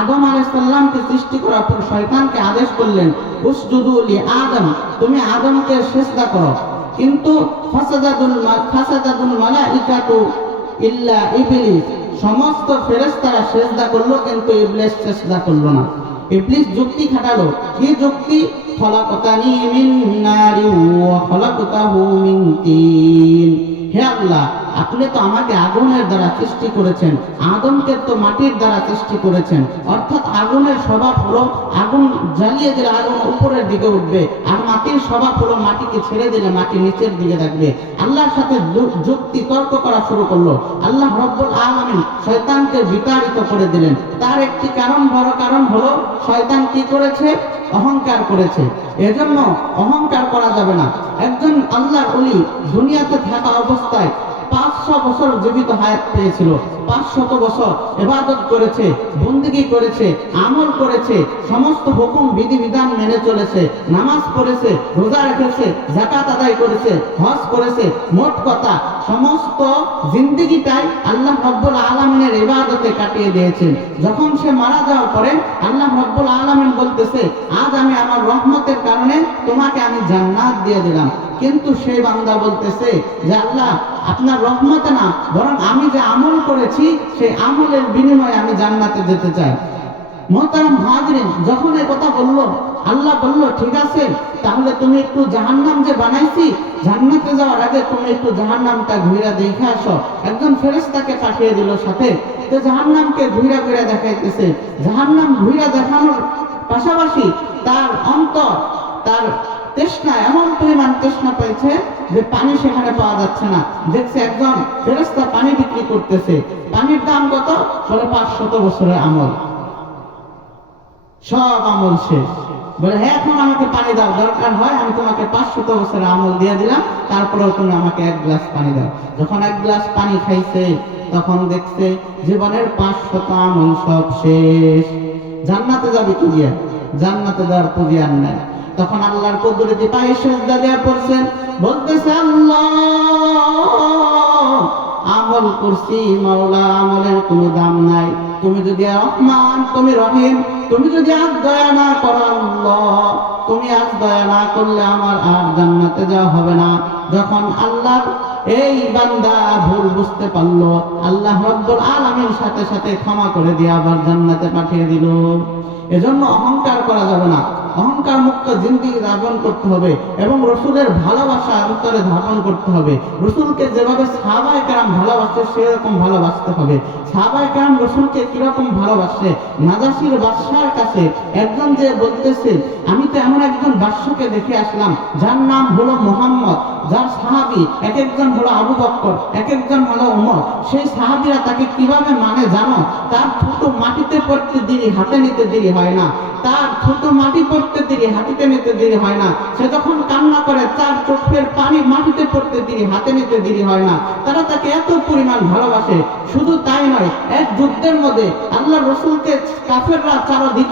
আদম আলাইহিস সালামকে সৃষ্টি করার পর শয়তানকে আদেশ করলেন, উসজুদু লি আদম, তুমি আদমকে সিজদা করো। কিন্তু ফাসাদাতুল মালাইকাতু ইল্লা ইবলিস, সমস্ত ফেরেশতারা সিজদা করলো, কিন্তু ইবলিস সিজদা করলো না। ইবলিস যুক্তি খাটালো। কি যুক্তি? খলাকতানি মিন নারি ওয়া খলাকতাহু মিন তিন। হে আল্লাহ, আপনি তো আমাকে আগুনের দ্বারা সৃষ্টি করেছেন, আদমকে তো মাটির দ্বারা সৃষ্টি করেছেন। অর্থাৎ আগুনের স্বভাব হলো আগুন জ্বালিয়ে দিলে আগুন উপরের দিকে উঠবে, আর মাটির স্বভাব হলো মাটিকে ছেড়ে দিলে মাটি নিচের দিকে থাকবে। আল্লাহর সাথে যুক্তি তর্ক করা শুরু করলো। আল্লাহ রব্বুল আলামিন শয়তানকে বিতাড়িত করে দিলেন। তার একটি বড় কারণ হলো শয়তান কি করেছে? অহংকার করেছে। এজন্য অহংকার করা যাবে না। একজন আল্লাহর ওলি দুনিয়াতে থাকা অবস্থায় 500 বছর জীবিত হায়াত পেয়েছিল। 500 বছর ইবাদত করেছে, বন্দেগী করেছে, আমল করেছে, সমস্ত হুকুম বিধিবিধান মেনে চলেছে, নামাজ পড়েছে, রোজা রেখেছে, যাকাত আদায় করেছে, হজ করেছে। মোট কথা সমস্ত জিন্দেগিটাই আল্লাহ রাব্বুল আলামিনের ইবাদতে কাটিয়ে দিয়েছেন। যখন সে মারা যাওয়ার পরে আল্লাহ রাব্বুল আলামিন বলতেছে, আজ আমি আমার রহমতের কারণে তোমাকে আমি জান্নাত দিয়ে দিলাম। কিন্তু সেই বান্দা বলতেছে যে আল্লাহ, আপনার রহমতে না, বরং আমি যে আমল করেছি সেই আমলের বিনিময়ে আমি জান্নাতে যেতে চাই। মুহতারাম হাজিরিন, যখন এই কথা বলল, আল্লাহ বলল, ঠিক আছে, তাহলে তুমি একটু জাহান্নাম যে বানাইছি, জান্নাতে যাওয়ার আগে তুমি একটু জাহান্নামটা ঘুরে দেখে আসো। একজন ফেরেশতাকে পাঠিয়ে দিল সাথে। তো জাহান্নামকে ঘুরে ঘুরে দেখাইতেছে। জাহান্নাম ঘুরে দেখানোর পাশাপাশি তার অন্তর, তার তৃষ্ণা, এমন পরিমাণ তৃষ্ণা পাইছে যে পানি সেখানে পাওয়া যাচ্ছে না। দেখছে একজন ফেরেশতা পানি বিক্রি করতেছে। পানির দাম কত? বলে 500 বছরের আমল, সব আমল শেষ। বলে, হ্যাঁ, এখন আমাকে পানি দাও, দরকার হয় আমি তোমাকে 500 বছরের আমল দিয়ে দিলাম, তারপরেও তুমি আমাকে 1 গ্লাস পানি দাও। যখন 1 গ্লাস পানি খাইছে, তখন দেখছে জীবনের 500 আমল সব শেষ। জান্নাতে যাবে কি দিয়া? জান্নাতে যাওয়ার পুঁজি আর নাই। তখন আল্লাহর কুদরতি পায়ে সিজদা দিয়ে পড়ছেন, বলতেছে, আল্লাহ, আমল করছি মাওলা, আমলের কোনো দাম নাই। তুমি যদি রহমান, তুমি রহিম, তুমি যদি আজ দয়া না করো আল্লাহ, তুমি আজ দয়া না করলে আমার আর জান্নাতে যাওয়া হবে না। যখন আল্লাহর এই বান্দা ভুল বুঝতে পারলো, আল্লাহ রাব্বুল আলামিন সাথে সাথে ক্ষমা করে দিয়ে আবার জান্নাতে পাঠিয়ে দিল। এজন্য অহংকার করা যাবে না। অহংকার মুক্ত জিন্দেগি ধারণ করতে হবে এবং রসুলের ভালোবাসা অন্তরে ধারণ করতে হবে। রসুলকে যেভাবে সাহাবায়ে কেরাম ভালোবাসে সেরকম ভালোবাসতে হবে। সাহাবায়ে কেরাম রসুলকে কিরকম ভালোবাসে? নাজাশীর বাদশার কাছে একজন যে বলতেছে, আমি তো এমন একজন বাদশাকে দেখে আসলাম যার নাম হলো মুহাম্মদ, যার সাহাবী এক একজন হলো আবু বকর, এক একজন হলো ওমর। সেই সাহাবীরা তাকে কিভাবে মানে জানো? তার থুতু মাটিতে পড়তে দেরি, হাতে নিতে দেরি হয় না। তার থুতু মাটি পড়তে দেরি, হাতিতে নিতে দেরি হয় না। সে যখন কান্না করে, তার চোখের পানি মাটিতে পড়তে দেরি, হাতে নিতে দেরি হয় না। তারা তাকে এত পরিমাণ ভালোবাসে। শুধু তাই নয়, এক যুদ্ধের মধ্যে আল্লাহ রসুলকে কাফেররা চারদিক